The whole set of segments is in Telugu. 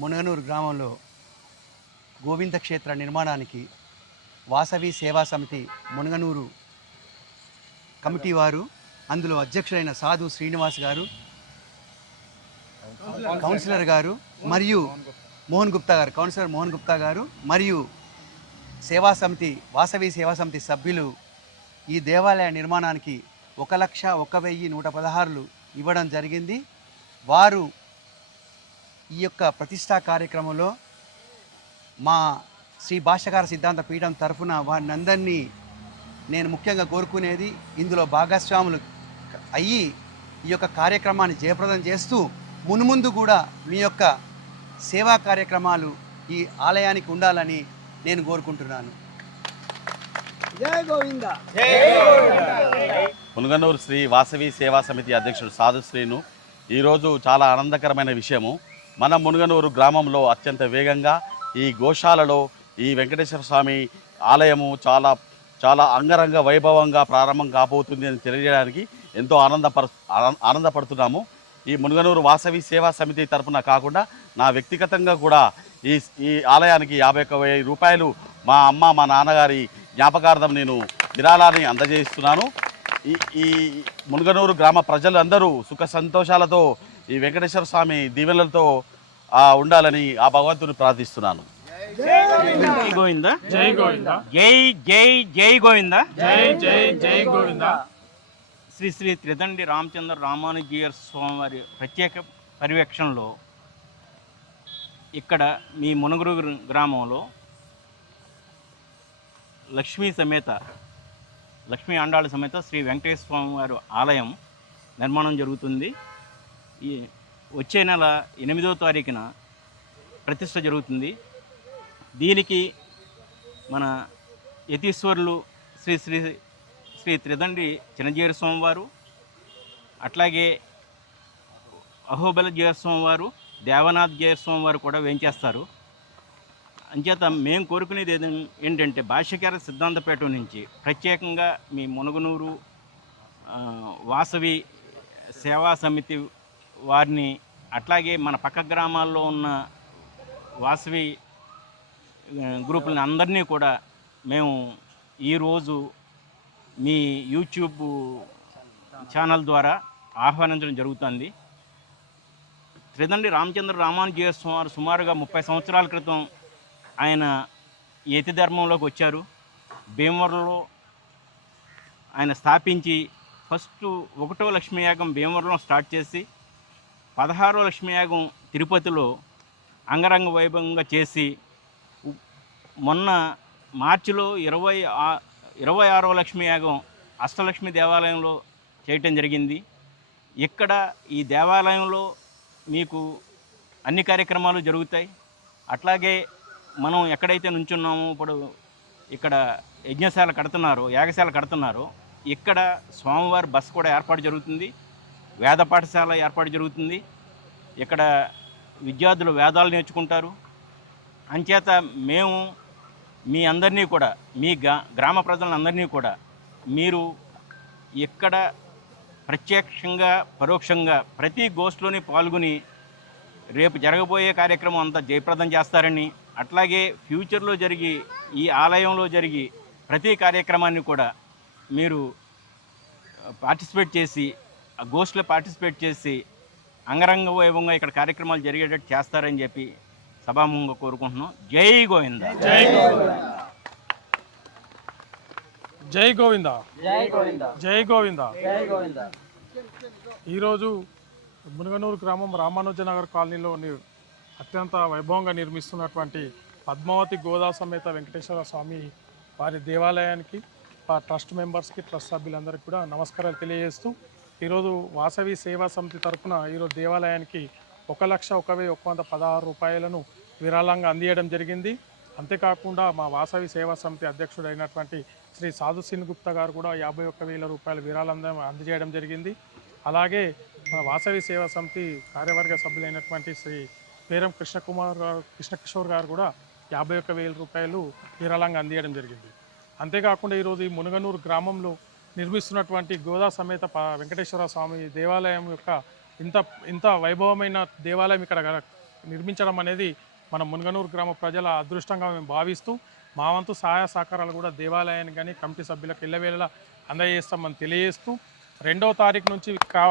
మునగనూరు గ్రామంలో గోవింద క్షేత్ర నిర్మాణానికి వాసవి సేవా సమితి మునగనూరు కమిటీ వారు అందులో అధ్యక్షుడైన సాధు శ్రీనివాస్ గారు కౌన్సిలర్ గారు మరియు మోహన్ గుప్తా గారు కౌన్సిలర్ మోహన్ గుప్తా గారు మరియు సేవా సమితి వాసవి సేవా సమితి సభ్యులు ఈ దేవాలయ నిర్మాణానికి ఒక లక్ష ఒక వెయ్యి నూట పదహారులు ఇవ్వడం జరిగింది. వారు ఈ యొక్క ప్రతిష్టా కార్యక్రమంలో మా శ్రీ భాష్యకార సిద్ధాంత పీఠం తరఫున వారిని అందరినీ నేను ముఖ్యంగా కోరుకునేది ఇందులో భాగస్వాములు అయ్యి ఈ యొక్క కార్యక్రమాన్ని జయప్రదం చేస్తూ మున్ముందు కూడా మీ యొక్క సేవా కార్యక్రమాలు ఈ ఆలయానికి ఉండాలని నేను కోరుకుంటున్నాను. జై గోవింద. మునగనూరు శ్రీ వాసవి సేవా సమితి అధ్యక్షుడు సాధు శ్రీను. ఈరోజు చాలా ఆనందకరమైన విషయము. మన మునుగనూరు గ్రామంలో అత్యంత వేగంగా ఈ గోశాలలో ఈ వెంకటేశ్వర స్వామి ఆలయము చాలా చాలా అంగరంగ వైభవంగా ప్రారంభం కాబోతుంది అని తెలియజేయడానికి ఎంతో ఆనందపర ఆనందపడుతున్నాము. ఈ మునగనూరు వాసవి సేవా సమితి తరఫున కాకుండా నా వ్యక్తిగతంగా కూడా ఈ ఈ ఆలయానికి యాభై ఒక్క వెయ్యి రూపాయలు మా అమ్మ మా నాన్నగారి జ్ఞాపకార్థం నేను విరాళాన్ని అందజేస్తున్నాను. ఈ ఈ మునుగనూరు గ్రామ ప్రజలందరూ సుఖ సంతోషాలతో ఈ వెంకటేశ్వర స్వామి దీవెనలతో ఉండాలని ఆ భగవంతుని ప్రార్థిస్తున్నాను. జై గోవింద? జై గోవింద? జై జై జై గోవింద? జై జై జై గోవింద? శ్రీ శ్రీ త్రిదండి రామచంద్ర రామానుజీయ స్వామివారి ప్రత్యేక పర్యవేక్షణలో ఇక్కడ మీ మునుగురు గ్రామంలో లక్ష్మీ సమేత లక్ష్మీ ఆండాళ్ళ సమేత శ్రీ వెంకటేశ్వర స్వామి వారి ఆలయం నిర్మాణం జరుగుతుంది. ఈ వచ్చే నెల ఎనిమిదో తారీఖున ప్రతిష్ట జరుగుతుంది. దీనికి మన యతీశ్వరులు శ్రీ శ్రీ శ్రీ త్రిదండ్రి చిరంజీవి స్వామివారు అట్లాగే అహోబల జీర స్వామివారు దేవనాథ్ జీర స్వామివారు కూడా వేంచేస్తారు. అంచేత మేము కోరుకునేది ఏదం- ఏంటంటే భాష్యకార సిద్ధాంతపేట నుంచి ప్రత్యేకంగా మీ మునుగునూరు వాసవి సేవా సమితి వారిని అట్లాగే మన పక్క గ్రామాల్లో ఉన్న వాసవి గ్రూపులని అందరినీ కూడా మేము ఈరోజు మీ యూట్యూబ్ ఛానల్ ద్వారా ఆహ్వానించడం జరుగుతుంది. త్రిదండి రామచంద్ర రామానుజయ సుమారు సుమారుగా ముప్పై సంవత్సరాల క్రితం ఆయన యతి ధర్మంలోకి వచ్చారు. భీమవరంలో ఆయన స్థాపించి ఫస్ట్ ఒకటో లక్ష్మీ యాగం భీమవరంలో స్టార్ట్ చేసి పదహారో లక్ష్మీయాగం తిరుపతిలో అంగరంగ వైభవంగా చేసి మొన్న మార్చిలో ఇరవై ఇరవై ఆరో లక్ష్మీయాగం అష్టలక్ష్మి దేవాలయంలో చేయటం జరిగింది. ఇక్కడ ఈ దేవాలయంలో మీకు అన్ని కార్యక్రమాలు జరుగుతాయి. అట్లాగే మనం ఎక్కడైతే నుంచున్నామో ఇప్పుడు ఇక్కడ యజ్ఞశాల కడుతున్నారో యాగశాల కడుతున్నారో ఇక్కడ స్వామివారి బస్ కూడా ఏర్పాటు జరుగుతుంది. వేద పాఠశాల ఏర్పాటు జరుగుతుంది. ఇక్కడ విద్యార్థులు వేదాలు నేర్చుకుంటారు. అంచేత మేము మీ అందరినీ కూడా మీ గ్రామ ప్రజలందరినీ కూడా మీరు ఇక్కడ ప్రత్యక్షంగా పరోక్షంగా ప్రతి గోష్ఠిలోని పాల్గొని రేపు జరగబోయే కార్యక్రమం అంతా జయప్రదం చేస్తారని అట్లాగే ఫ్యూచర్లో జరిగి ఈ ఆలయంలో జరిగి ప్రతి కార్యక్రమాన్ని కూడా మీరు పార్టిసిపేట్ చేసి ఆ గోష్ఠిలో పార్టిసిపేట్ చేసి అంగరంగ వైభవంగా ఇక్కడ కార్యక్రమాలు జరిగేటట్టు చేస్తారని చెప్పి సభాముఖంగా కోరుకుంటున్నాం. జై గోవింద. జై గోవింద. జై గోవింద. జై గోవింద. జై గోవింద. జై గోవింద. ఈరోజు మునగనూరు గ్రామం రామానుజనగర్ కాలనీలో అత్యంత వైభవంగా నిర్మిస్తున్నటువంటి పద్మావతి గోదా సమేత వెంకటేశ్వర స్వామి వారి దేవాలయానికి ఆ ట్రస్ట్ మెంబర్స్కి ట్రస్ట్ సభ్యులందరికీ కూడా నమస్కారాలు తెలియజేస్తూ ఈరోజు వాసవి సేవా సమితి తరఫున ఈరోజు దేవాలయానికి ఒక లక్ష ఒక వెయ్యి ఒక వంద పదహారు రూపాయలను విరాళంగా అందియడం జరిగింది. అంతేకాకుండా మా వాసవి సేవా సమితి అధ్యక్షుడు అయినటువంటి శ్రీ సాధు సిన్ గుప్తా గారు కూడా యాభై ఒక్క వేల రూపాయల విరాళం అందజేయడం జరిగింది. అలాగే మన వాసవి సేవా సమితి కార్యవర్గ సభ్యులైనటువంటి శ్రీ పేరం కృష్ణకుమార్ గారు కృష్ణకిషోర్ గారు కూడా యాభై ఒక్క వేల రూపాయలు విరాళంగా అందియడం జరిగింది. అంతేకాకుండా ఈరోజు ఈ మునగనూరు గ్రామంలో నిర్మిస్తున్నటువంటి గోదా సమేత వెంకటేశ్వర స్వామి దేవాలయం యొక్క ఇంత ఇంత వైభవమైన దేవాలయం ఇక్కడ నిర్మించడం అనేది మన మునగనూరు గ్రామ ప్రజల అదృష్టంగా మేము భావిస్తూ మా వంతు సహాయ సహకారాలు కూడా దేవాలయానికి కానీ కమిటీ సభ్యులకు ఇళ్ళవేళలా అందజేస్తామని తెలియజేస్తూ రెండవ తారీఖు నుంచి కా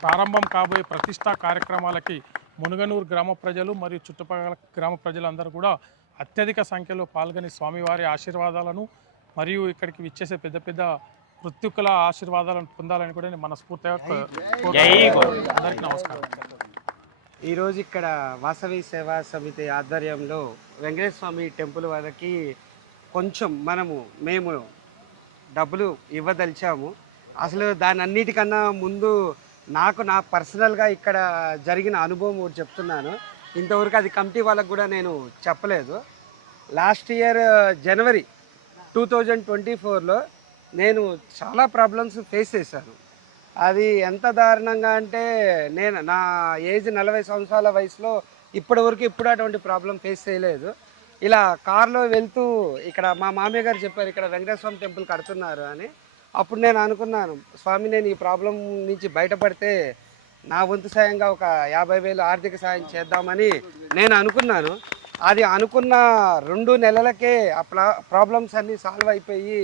ప్రారంభం కాబోయే ప్రతిష్టా కార్యక్రమాలకి మునుగనూరు గ్రామ ప్రజలు మరియు చుట్టుపక్కల గ్రామ ప్రజలందరూ కూడా అత్యధిక సంఖ్యలో పాల్గొని స్వామివారి ఆశీర్వాదాలను మరియు ఇక్కడికి విచ్చేసే పెద్ద పెద్ద వృత్తికుల ఆశీర్వాదాలను పొందాలని కూడా నేను మనస్ఫూర్తిగా. అందరికీ నమస్కారం. ఈరోజు ఇక్కడ వాసవి సేవా సమితి ఆధ్వర్యంలో వెంకటేశ్వర స్వామి టెంపుల్ వద్దకి కొంచెం మనము మేము డబ్బులు ఇవ్వదలిచాము. అసలు దాని అన్నిటికన్నా ముందు నాకు నా పర్సనల్గా ఇక్కడ జరిగిన అనుభవం ఒకటి చెప్తున్నాను. ఇంతవరకు అది కమిటీ వాళ్ళకు కూడా నేను చెప్పలేదు. Last year January two thousand twenty ఫోర్లో నేను చాలా ప్రాబ్లమ్స్ ఫేస్ చేశాను. అది ఎంత దారుణంగా అంటే నేను నా ఏజ్ నలభై సంవత్సరాల వయసులో ఇప్పటివరకు ఇప్పుడు అటువంటి ప్రాబ్లం ఫేస్ చేయలేదు. ఇలా కార్లో వెళ్తూ ఇక్కడ మా మామయ్య గారు చెప్పారు ఇక్కడ వెంకటేశ్వర టెంపుల్ కడుతున్నారు అని. అప్పుడు నేను అనుకున్నాను స్వామి నేను ఈ ప్రాబ్లం నుంచి బయటపడితే నా వంతు సాయంగా ఒక యాభై వేలు ఆర్థిక సాయం చేద్దామని నేను అనుకున్నాను. అది అనుకున్న రెండు నెలలకే ఆ ప్రాబ్లమ్స్ అన్నీ సాల్వ్ అయిపోయి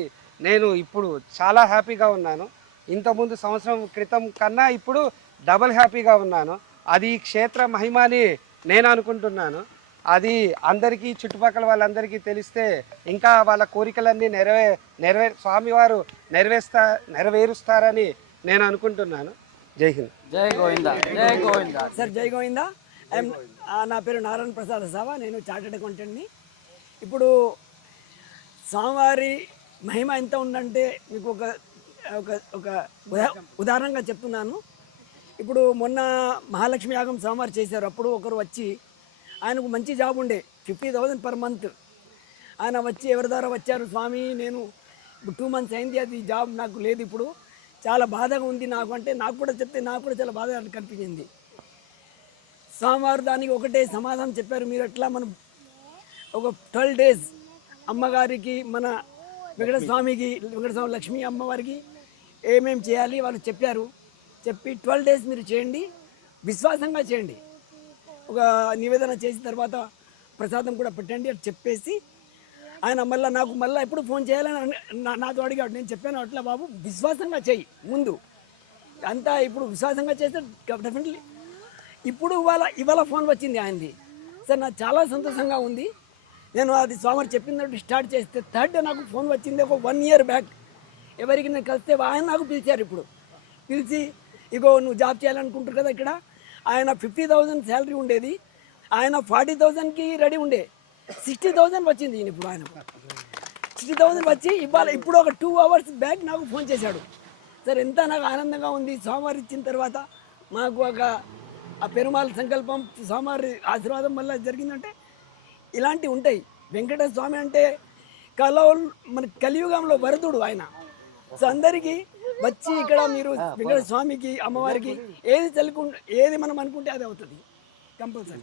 నేను ఇప్పుడు చాలా హ్యాపీగా ఉన్నాను. ఇంతకుముందు సంవత్సరం క్రితం కన్నా ఇప్పుడు డబల్ హ్యాపీగా ఉన్నాను. అది ఈ క్షేత్ర మహిమని నేను అనుకుంటున్నాను. అది అందరికీ చుట్టుపక్కల వాళ్ళందరికీ తెలిస్తే ఇంకా వాళ్ళ కోరికలన్నీ నెరవే నెరవే స్వామివారు నెరవేరుస్తా నెరవేరుస్తారని నేను అనుకుంటున్నాను. జై హింద్. జై గోవింద. జై గోవింద. సార్ జై గోవింద. నా పేరు నారాయణ ప్రసాద్ సావా. నేను చార్టెడ్ అకౌంటెంట్ని. ఇప్పుడు స్వామివారి మహిమ ఎంత ఉందంటే మీకు ఒక ఒక ఒక ఉదా- ఉదాహరణగా చెప్తున్నాను. ఇప్పుడు మొన్న మహాలక్ష్మి యాగం స్వామివారు చేశారు. అప్పుడు ఒకరు వచ్చి ఆయనకు మంచి జాబ్ ఉండే ఫిఫ్టీ థౌజండ్ పర్ మంత్. ఆయన వచ్చి ఎవరి ద్వారా వచ్చారు? స్వామి నేను ఇప్పుడు టూ మంత్స్ అయింది అది జాబ్ నాకు లేదు ఇప్పుడు. చాలా బాధగా ఉంది నాకు అంటే నాకు కూడా చెప్తే నాకు కూడా చాలా బాధగా కనిపించింది. స్వామివారు దానికి ఒకటే సమాధానం చెప్పారు. మీరు ఎట్లా మనం ఒక ట్వెల్వ్ డేస్ అమ్మగారికి మన వెంకటస్వామికి వెంకటస్వామి లక్ష్మి లక్ష్మీ అమ్మవారికి ఏమేమి చేయాలి వాళ్ళు చెప్పారు. చెప్పి ట్వెల్వ్ డేస్ మీరు చేయండి విశ్వాసంగా చేయండి. ఒక నివేదన చేసిన తర్వాత ప్రసాదం కూడా పెట్టండి అని చెప్పేసి ఆయన మళ్ళీ నాకు మళ్ళీ ఎప్పుడు ఫోన్ చేయాలని నా- నాతో అడిగాడు. నేను చెప్పాను అట్లా బాబు విశ్వాసంగా చెయ్యి ముందు. అంతా ఇప్పుడు విశ్వాసంగా చేస్తే డెఫినెట్లీ ఇప్పుడు ఇవాళ ఇవాళ ఫోన్ వచ్చింది ఆయనది. సార్ నాకు చాలా సంతోషంగా ఉంది. నేను అది స్వామి చెప్పినట్టు స్టార్ట్ చేస్తే థర్డ్ నాకు ఫోన్ వచ్చింది ఒక వన్ ఇయర్ బ్యాక్. ఎవరికి నేను కలిస్తే ఆయన నాకు పిలిచారు ఇప్పుడు. పిలిచి ఇగో నువ్వు జాబ్ చేయాలనుకుంటారు కదా ఇక్కడ. ఆయన ఫిఫ్టీ థౌజండ్ శాలరీ ఉండేది. ఆయన ఫార్టీ థౌజండ్కి రెడీ ఉండే. సిక్స్టీ థౌజండ్ వచ్చింది ఈయన ఇప్పుడు ఆయన సిక్స్టీ థౌసండ్ వచ్చి ఇవాళ ఇప్పుడు ఒక టూ అవర్స్ బ్యాక్ నాకు ఫోన్ చేశాడు. సార్ ఎంత నాకు ఆనందంగా ఉంది. సోమవారం ఇచ్చిన తర్వాత మాకు ఒక ఆ పెరుమాల సంకల్పం సోమవారి ఆశీర్వాదం వల్ల జరిగిందంటే ఇలాంటివి ఉంటాయి. వెంకటేశ్వర స్వామి అంటే కలో మన కలియుగంలో వరదుడు ఆయన. సో అందరికీ వచ్చి ఇక్కడ మీరు వెంకటేశ్వర స్వామికి అమ్మవారికి ఏది చల్లుకు ఏది మనం అనుకుంటే అది అవుతుంది. కంపల్సరీ.